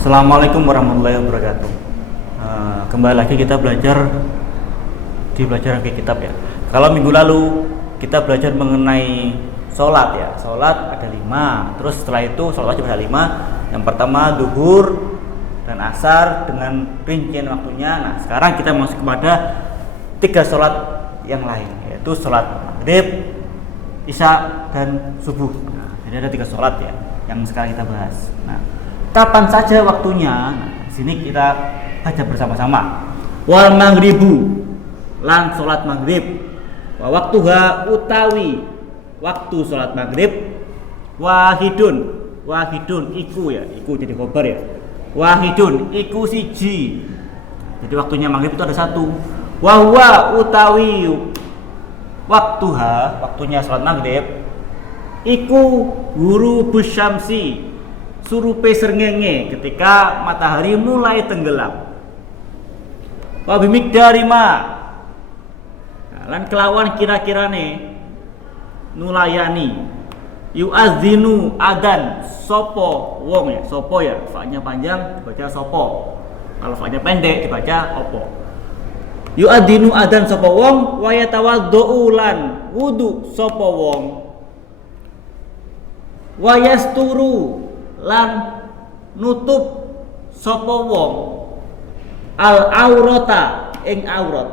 Assalamualaikum warahmatullahi wabarakatuh. Kembali lagi kita belajar di pelajaran kitab ya. Kalau minggu lalu kita belajar mengenai sholat ya. Sholat ada 5. Terus setelah itu sholat wajib ada 5. Yang pertama duhur dan asar dengan rincian waktunya. Nah sekarang kita masuk kepada 3 sholat yang lain, yaitu sholat maghrib, isya dan subuh. Nah, jadi ada 3 sholat ya yang sekarang kita bahas. Nah, kapan saja waktunya? Nah, di sini kita baca bersama-sama. Wal maghribu lan salat maghrib wa waktuha utawi waktu salat maghrib wahidun iku jadi khobar ya. Wahidun iku siji. Jadi waktunya maghrib itu ada 1. Wa huwa utawi waktunya salat maghrib iku ghurubus syamsi, surupe srengenge ketika matahari mulai tenggelam. Wa bimikdari ma, lan kelawan kira-kirane nulayani yu'adzinu adan sopo wong ya, sopo ya, fa-nya panjang dibaca sopo, kalau fa-nya pendek dibaca opo. Yu'adzinu adan sopo wong wa yatawaddu lan wudu sopo wong wa yasturu lan nutup sapa wong al aurata ing aurat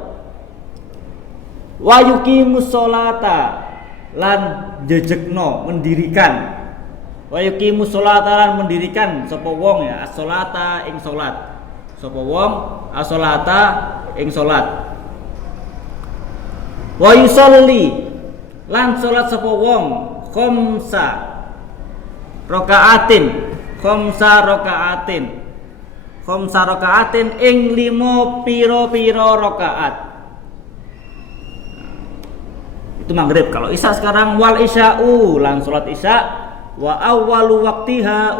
wa yuqimus sholata lan jejekno mendirikan wa yuqimus sholata lan mendirikan sapa wong ya as-sholata ing salat sapa wong as-sholata ing salat wa yusolli lan salat sapa wong khamsa rokaatin ing 5 piro rokaat. Itu maghrib. Kalau isya sekarang wal isya'u lan salat isya wa awwalu waqtiha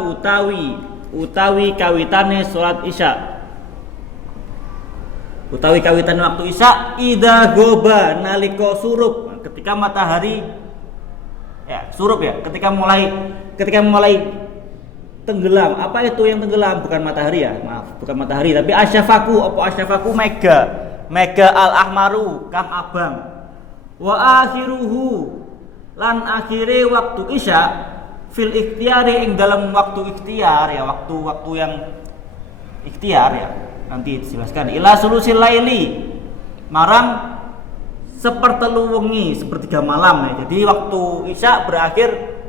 utawi kawitane salat isya. Utawi kawitane waktu isya idza goba nalika surup, ketika matahari ya surup ya, ketika mulai tenggelam. Apa itu yang tenggelam? Bukan matahari ya, maaf, bukan matahari, tapi asyafaku. Apa asyafaku? Mega al ahmaru kang abang. Wa akhiruhu lan akhire waktu isya fil ikhtiyari ing dalam waktu ikhtiar ya, waktu yang ikhtiar ya, nanti dijelaskan. Ila sulusil laili marang sepertelu wengi, sepertiga malam ya. Jadi waktu isya berakhir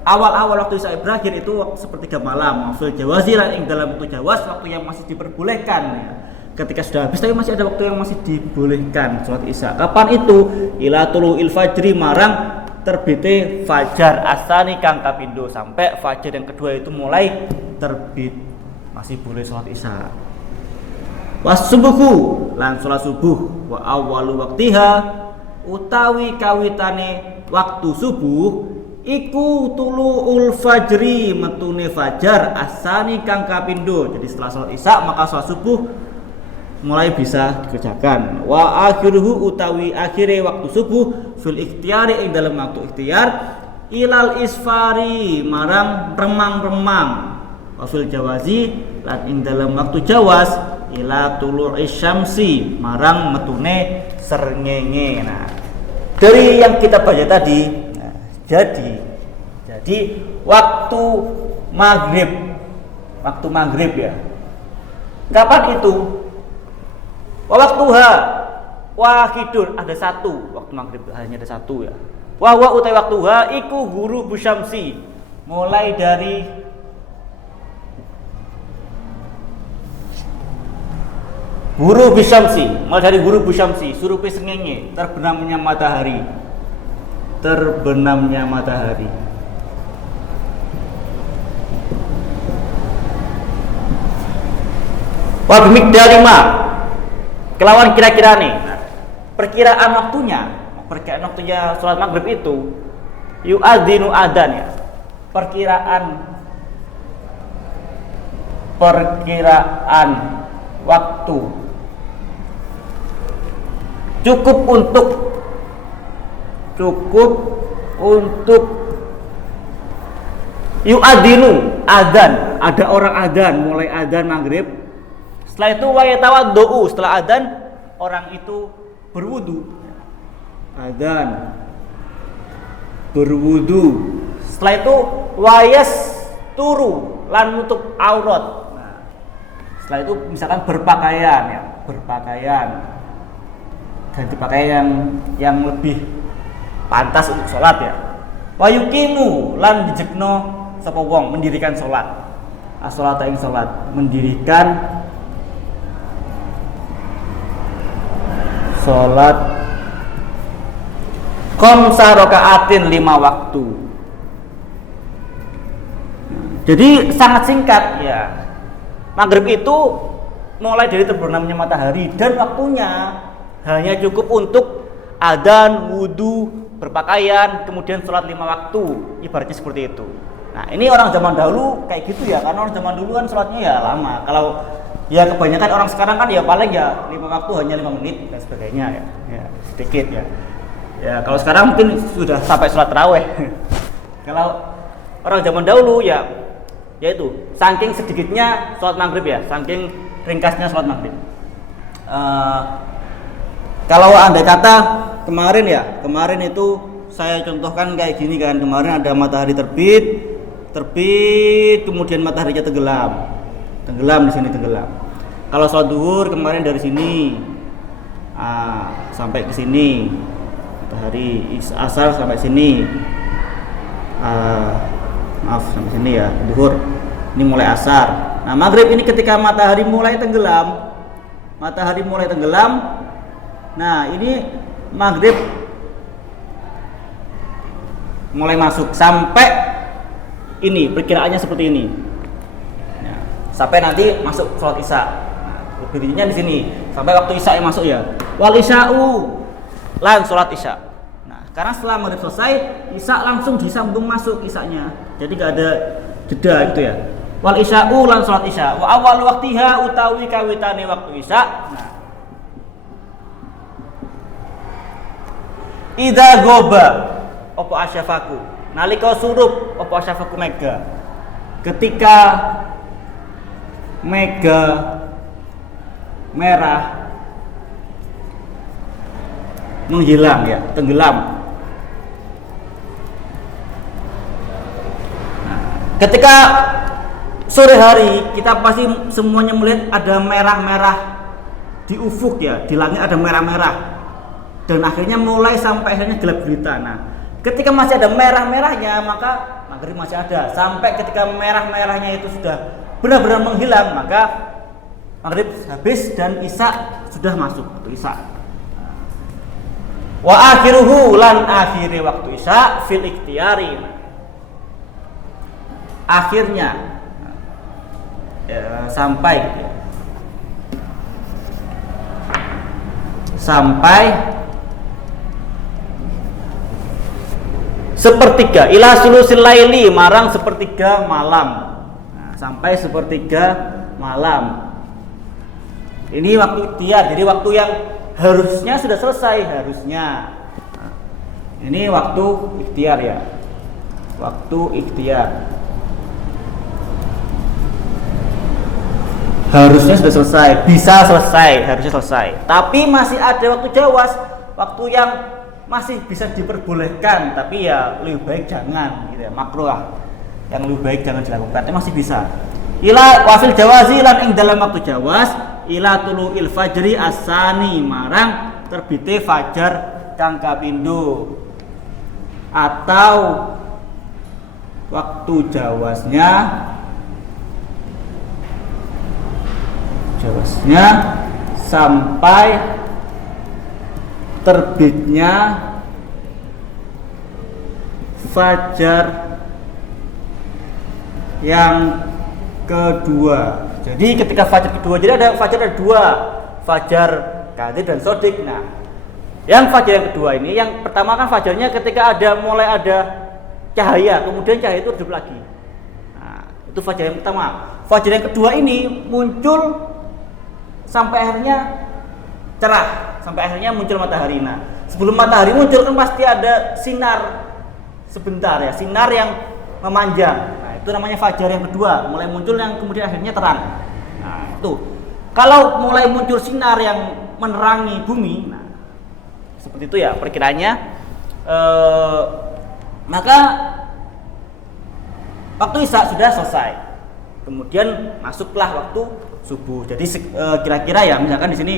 awal-awal waktu isya berakhir itu waktu sepertiga malam. Fil jawazi ing dalam waktu jawaz, waktu yang masih diperbolehkan ya. Ketika sudah habis tapi masih ada waktu yang masih dibolehkan salat isya. Kapan itu? Ila tuluil fajri marang terbite fajar asani kang kapindo, sampai fajar yang kedua itu mulai terbit, masih boleh salat isya. Wasubuhu lan salat subuh wa awwalu waqtiha utawi kawitane waktu subuh iku tuluul fajri metune fajar asani kang kapindo. Jadi setelah salat isya maka salat subuh mulai bisa dikerjakan. Wa akhiruhu utawi akhire waktu subuh fil ikhtiyari ing dalam waktu ikhtiar ilal isfari marang remang-remang. Wa fil jawazi lan ing dalam waktu jawaz ila tulu'is syamsi marang metune srengenge. Nah, dari yang kita baca tadi, nah, jadi waktu maghrib ya. Kapan itu? Waktuha wahidun, ada 1 waktu maghrib, hanya ada 1 ya. Wa utai waktuha iku ghurubus syamsi, mulai dari ghurubus syamsi, surupe srengenge, terbenamnya matahari. Wa bimikdari ma, kelawan kira-kirane. Nah, perkiraan waktunya salat maghrib itu yu'adzinu adan ya. Perkiraan waktu cukup untuk Yu'adinu, adzan, ada orang adzan, mulai adzan maghrib. Setelah itu wa yatawaddu, setelah adzan orang itu berwudu. Adzan, berwudu. Setelah itu wayas turu lan nutup aurat. Nah, setelah itu misalkan berpakaian ya, berpakaian ganti pakaian yang lebih pantas untuk sholat ya. Wayukimu lan dijekno sapa wong mendirikan sholat. As-sholata ing sholat, mendirikan sholat khamsa rakaatin 5 waktu. Jadi sangat singkat ya. Maghrib itu mulai dari terbenamnya matahari dan waktunya hanya cukup untuk adzan, wudu, berpakaian, kemudian sholat 5 waktu. Ibaratnya seperti itu. Nah ini orang zaman dahulu kayak gitu ya, karena orang zaman dulu kan sholatnya ya lama. Kalau ya kebanyakan orang sekarang kan ya paling ya 5 waktu hanya 5 menit dan sebagainya ya sedikit ya. Ya kalau sekarang mungkin sudah sampai sholat tarawih. Kalau orang zaman dahulu ya itu saking sedikitnya sholat maghrib ya, saking ringkasnya sholat maghrib. Kalau andai kata kemarin itu saya contohkan kayak gini kan, kemarin ada matahari terbit, kemudian mataharinya tenggelam di sini tenggelam. Kalau sholat duhur kemarin dari sini sampai ke sini matahari, asar sampai sini, maaf sampai sini ya duhur. Ini mulai asar. Nah maghrib ini ketika matahari mulai tenggelam. Nah ini maghrib mulai masuk sampai ini perkiraannya seperti ini. Ya, sampai nanti masuk sholat isya. Berdirinya di sini sampai waktu isya yang masuk ya. Wal isya'u lan sholat isya. Nah, karena setelah maghrib selesai, isya langsung disambung masuk isyanya. Jadi nggak ada jeda gitu ya. Wal isya'u lan sholat isya. Wa awal waktiha utawi kawitane waktu isya. Nah, idza goba opo asyafaku nalika surup opo asyafaku mega, ketika mega merah menghilang ya, tenggelam. Nah, ketika sore hari kita pasti semuanya melihat ada merah-merah di ufuk ya, di langit ada merah-merah. Dan akhirnya mulai sampai akhirnya gelap gulita. Nah, ketika masih ada merah-merahnya maka maghrib masih ada. Sampai ketika merah-merahnya itu sudah benar-benar menghilang maka maghrib habis dan isya sudah masuk waktu isya. Wa akhiruhu lan akhiri waktu isya fil ikhtiyari. Akhirnya ya, sampai sepertiga ila sulusil laili marang sepertiga malam. Nah, sampai sepertiga malam. Ini waktu ikhtiar, jadi waktu yang harusnya sudah selesai harusnya. Nah, ini waktu ikhtiar ya. Waktu ikhtiar. Harusnya sudah selesai, bisa selesai, harusnya selesai. Tapi masih ada waktu jawas, waktu yang masih bisa diperbolehkan, tapi ya lebih baik jangan gitu ya, makruh lah. Yang lebih baik jangan dilakukan, tapi masih bisa. Ila wafil jawazi lan ing dalam waktu jawas, ila tuluil fajri asani marang terbite fajar kang kapindo. Atau waktu jawasnya sampai terbitnya fajar yang kedua. Jadi ketika fajar kedua, jadi ada dua, fajar kadhib dan sodik. Nah, yang fajar yang kedua ini, yang pertama kan fajarnya ketika mulai ada cahaya, kemudian cahaya itu redup lagi. Nah, itu fajar yang pertama. Fajar yang kedua ini muncul sampai akhirnya cerah, sampai akhirnya muncul matahari. Nah, sebelum matahari muncul kan pasti ada sinar sebentar ya, sinar yang memanjang. Nah, itu namanya fajar yang kedua, mulai muncul yang kemudian akhirnya terang. Nah, itu. Kalau mulai muncul sinar yang menerangi bumi, nah, seperti itu ya perkiraannya. Maka waktu Isya sudah selesai. Kemudian masuklah waktu subuh. Jadi kira-kira ya, misalkan di sini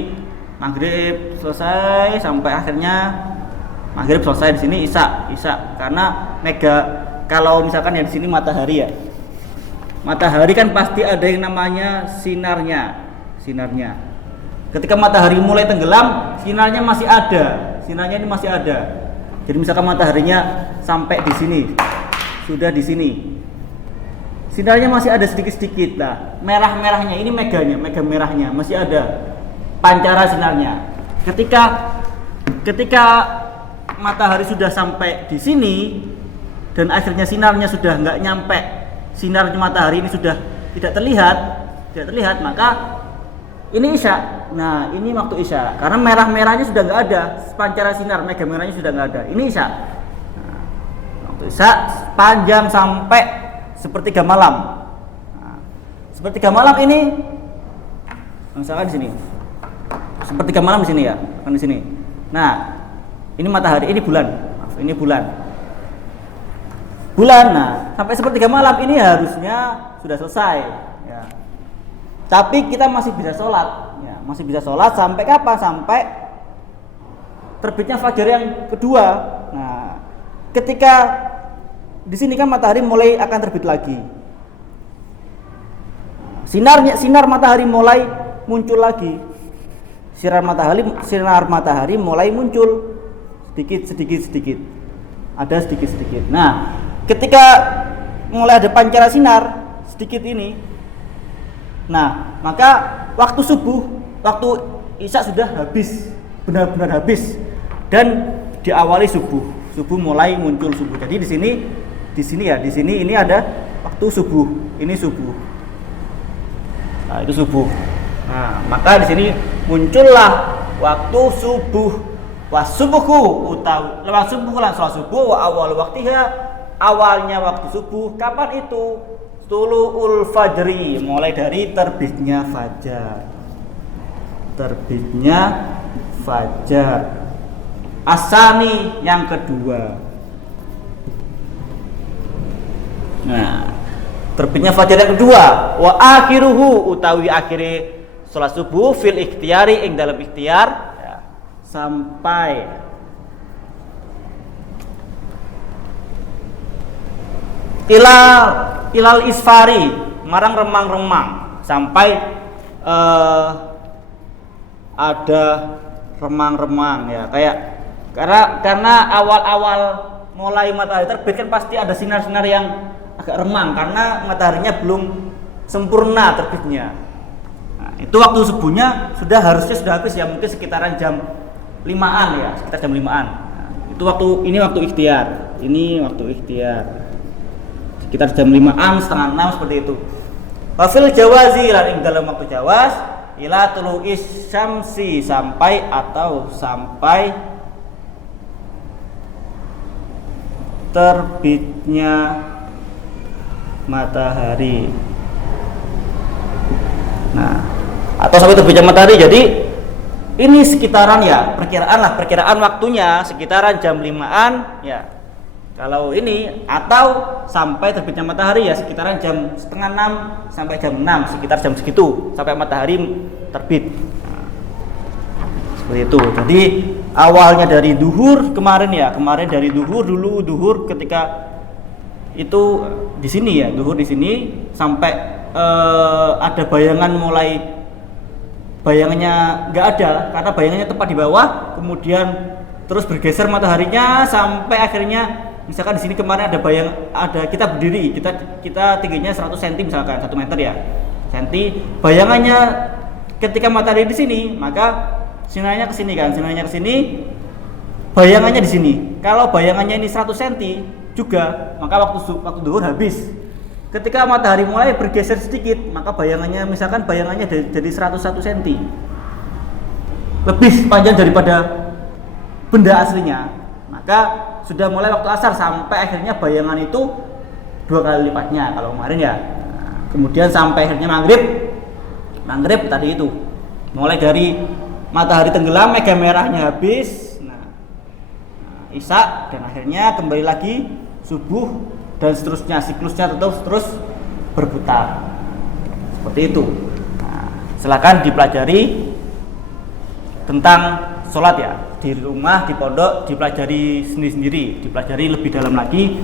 maghrib selesai sampai akhirnya maghrib selesai, di sini Isya. Karena kalau misalkan yang di sini matahari ya. Matahari kan pasti ada yang namanya sinarnya. Ketika matahari mulai tenggelam, sinarnya masih ada. Sinarnya ini masih ada. Jadi misalkan mataharinya sampai di sini, sudah di sini. Sinarnya masih ada sedikit-sedikit lah. Merah-merahnya ini mega merahnya masih ada pancara sinarnya. Ketika matahari sudah sampai di sini dan akhirnya sinarnya sudah nggak nyampe, sinar matahari ini sudah tidak terlihat, maka ini Isya. Nah, ini waktu Isya. Karena merah-merahnya sudah nggak ada, pancara sinar mega merahnya sudah nggak ada. Ini Isya. Nah, waktu Isya panjang sampai sepertiga malam. Nah, sepertiga malam ini, misalkan di sini. Sepertiga malam di sini ya, kan di sini. Nah, ini matahari, ini bulan. Maaf, ini bulan. Nah, sampai sepertiga malam ini harusnya sudah selesai. Ya. Tapi kita masih bisa sholat. Ya, masih bisa sholat sampai kapan? Sampai terbitnya fajar yang kedua. Nah, ketika di sini kan matahari mulai akan terbit lagi. Sinar matahari mulai muncul lagi. Sinar matahari mulai muncul sedikit. Ada sedikit. Nah, ketika mulai ada pancara sinar sedikit ini, nah, maka waktu subuh, waktu Isya sudah habis, benar-benar habis, dan diawali subuh. Subuh mulai muncul subuh. Jadi di sini ini ada waktu subuh. Ini subuh. Nah, itu subuh. Nah, maka di sini muncullah waktu subuh. Wasubuhu utawi lewat subuh lan salat subuh wa awal waktiha, awalnya waktu subuh. Kapan itu? Tulu'ul fajri, mulai dari terbitnya fajar. Asani yang kedua. Nah, terbitnya fajar yang kedua. Wa akhiruhu utawi akhire salat subuh fil ikhtiyari ing dalam ikhtiar ya, sampai ilal isfari, marang remang-remang, sampai ada remang-remang ya, kayak karena awal-awal mulai matahari terbit kan pasti ada sinar-sinar yang agak remang karena mataharinya belum sempurna terbitnya. Nah, itu waktu subuhnya harusnya sudah habis ya, mungkin sekitaran jam 5-an ya, sekitar jam 5-an. Nah, itu waktu ikhtiar. Ini waktu ikhtiar. Sekitar jam 5-an, setengah 6 seperti itu. Wafil jawazi lan dalam waktu jawaz ila tulu'is syamsi, sampai terbitnya matahari. Nah, atau sampai terbitnya matahari. Jadi ini sekitaran ya, perkiraan waktunya sekitaran jam 5-an ya. Kalau ini atau sampai terbitnya matahari ya sekitaran jam setengah 6 sampai jam 6, sekitar jam segitu sampai matahari terbit. Nah, seperti itu. Jadi awalnya dari duhur kemarin dari duhur ketika itu di sini ya, duhur di sini sampai ada bayangannya nggak ada karena bayangannya tepat di bawah, kemudian terus bergeser mataharinya sampai akhirnya misalkan di sini kemarin ada kita berdiri, kita tingginya 100 cm misalkan 1 meter ya, bayangannya ketika matahari di sini maka sinarnya ke sini, bayangannya di sini. Kalau bayangannya ini 100 cm juga, maka waktu duhur habis. Ketika matahari mulai bergeser sedikit, maka bayangannya dari 101 cm, lebih panjang daripada benda aslinya. Maka sudah mulai waktu asar sampai akhirnya bayangan itu 2 kali lipatnya kalau kemarin ya. Nah, kemudian sampai akhirnya maghrib tadi itu, mulai dari matahari tenggelam mega merahnya habis, isya, dan akhirnya kembali lagi subuh, dan seterusnya, siklusnya terus berputar seperti itu. Nah, silakan dipelajari tentang sholat ya, di rumah, di pondok, dipelajari sendiri-sendiri, dipelajari lebih dalam lagi.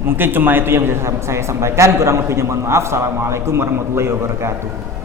Mungkin cuma itu yang bisa saya sampaikan, kurang lebihnya mohon maaf. Assalamualaikum warahmatullahi wabarakatuh.